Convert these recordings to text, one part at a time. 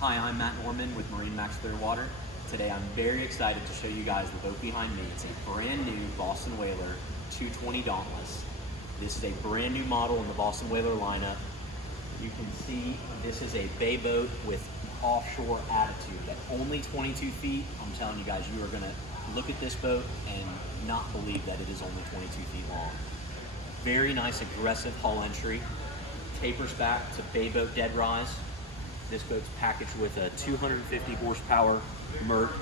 Hi, I'm Matt Norman with MarineMax Clearwater. Today I'm very excited to show you guys the boat behind me. It's a brand new Boston Whaler 220 Dauntless. This is a brand new model in the Boston Whaler lineup. You can see this is a bay boat with offshore attitude at only 22 feet. I'm telling you guys, you are gonna look at this boat and not believe that it is only 22 feet long. Very nice aggressive hull entry. Tapers back to bay boat dead rise. This boat's packaged with a 250 horsepower Merc,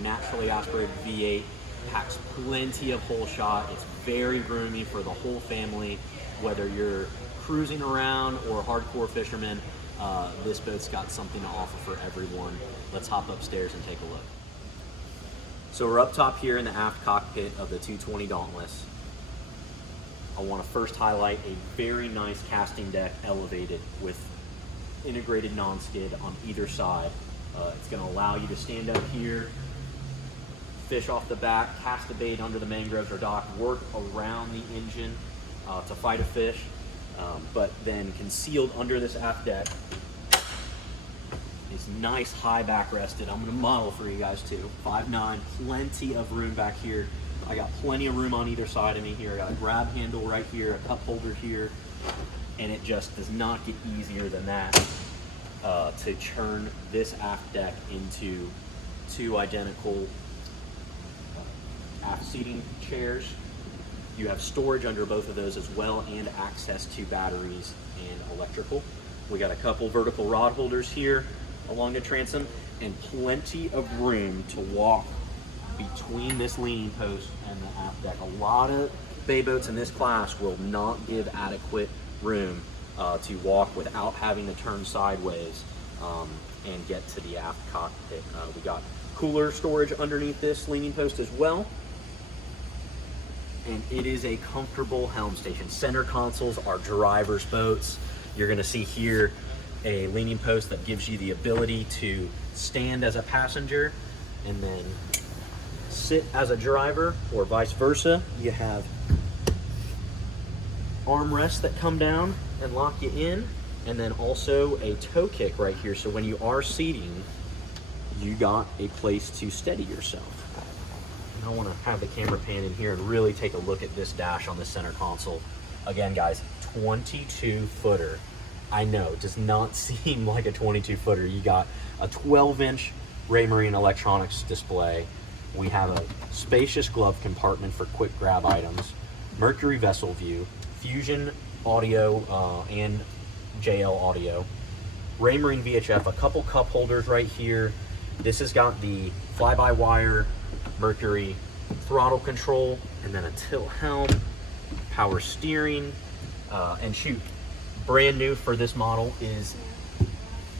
naturally aspirated V8, packs plenty of hole shot. It's very roomy for the whole family, whether you're cruising around or hardcore fishermen. This boat's got something to offer for everyone. Let's hop upstairs and take a look. So we're up top here in the aft cockpit of the 220 Dauntless. I want to first highlight a very nice casting deck elevated with integrated non-skid on either side. It's going to allow you to stand up here, fish off the back, cast the bait under the mangroves or dock, work around the engine to fight a fish, but then concealed under this aft deck is nice high back rested. I'm going to model for you guys too. 5'9", plenty of room back here. I got plenty of room on either side of me here. I got a grab handle right here, a cup holder here, and it just does not get easier than that to turn this aft deck into two identical aft seating chairs. You have storage under both of those as well, and access to batteries and electrical. We got a couple vertical rod holders here along the transom, and plenty of room to walk between this leaning post and the aft deck. A lot of bay boats in this class will not give adequate room to walk without having to turn sideways and get to the aft cockpit. We got cooler storage underneath this leaning post as well. And it is a comfortable helm station. Center consoles are driver's boats. You're gonna see here a leaning post that gives you the ability to stand as a passenger and then sit as a driver, or vice versa. You have armrests that come down and lock you in, and then also a toe kick right here. So when you are seating, you got a place to steady yourself. And I want to have the camera pan in here and really take a look at this dash on the center console. Again, guys, 22 footer. I know, it does not seem like a 22 footer. You got a 12-inch Raymarine electronics display. We have a spacious glove compartment for quick grab items, Mercury vessel view, Fusion audio and JL audio, Raymarine VHF, a couple cup holders right here. This has got the fly-by-wire Mercury throttle control, and then a tilt helm, power steering, and shoot, brand new for this model is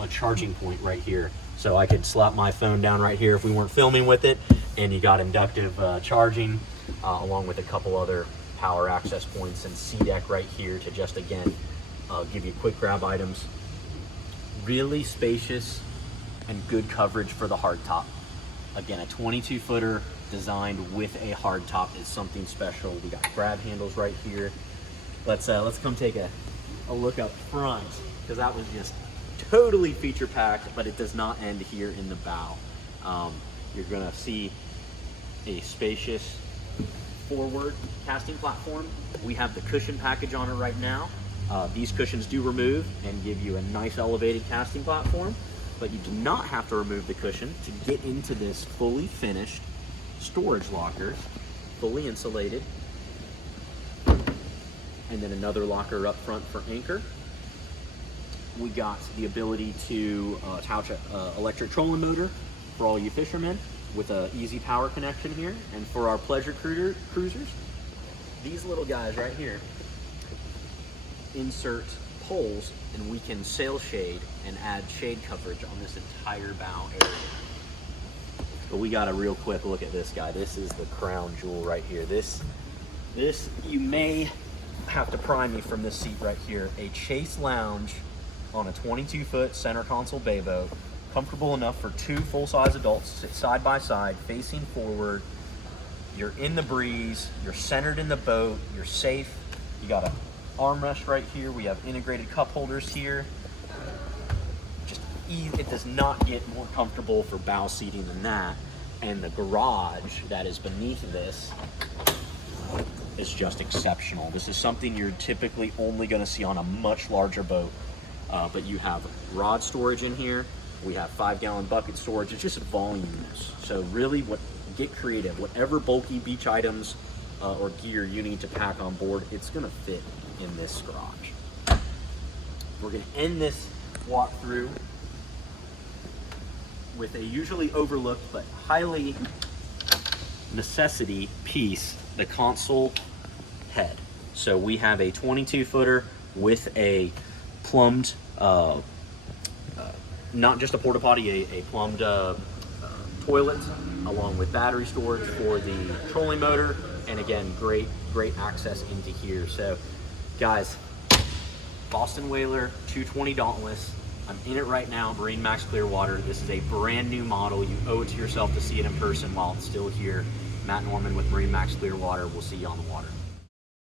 a charging point right here. So I could slap my phone down right here if we weren't filming with it, and you got inductive charging along with a couple other power access points, and C-deck right here to just, again, give you quick grab items. Really spacious and good coverage for the hardtop. Again, a 22 footer designed with a hardtop is something special. We got grab handles right here. Let's come take a look up front, because that was just totally feature packed, but it does not end here in the bow. You're gonna see a spacious forward casting platform. We have the cushion package on it right now. These cushions do remove and give you a nice elevated casting platform, but you do not have to remove the cushion to get into this fully finished storage locker, fully insulated. And then another locker up front for anchor. We got the ability to attach an electric trolling motor for all you fishermen with an easy power connection here. And for our pleasure cruisers, these little guys right here insert poles, and we can sail shade and add shade coverage on this entire bow area. But we got a real quick look at this guy. This is the crown jewel right here. This you may have to pry me from this seat right here. A Chase lounge on a 22-foot center console bay boat, comfortable enough for two full-size adults to sit side by side, facing forward. You're in the breeze, you're centered in the boat, you're safe. You got a armrest right here. We have integrated cup holders here. Just it does not get more comfortable for bow seating than that. And the garage that is beneath this is just exceptional. This is something you're typically only going to see on a much larger boat. But you have rod storage in here. We have 5-gallon bucket storage. It's just volumes. So really, get creative. Whatever bulky beach items or gear you need to pack on board, it's going to fit in this garage. We're going to end this walkthrough with a usually overlooked but highly necessity piece, the console head. So we have a 22-footer with a plumbed, not just a porta potty, a plumbed toilet, along with battery storage for the trolling motor, and again, great access into here. So guys, Boston Whaler 220 Dauntless. I'm in it right now, MarineMax Clearwater. This is a brand new model. You owe it to yourself to see it in person while it's still here. Matt Norman with MarineMax Clearwater. We'll see you on the water.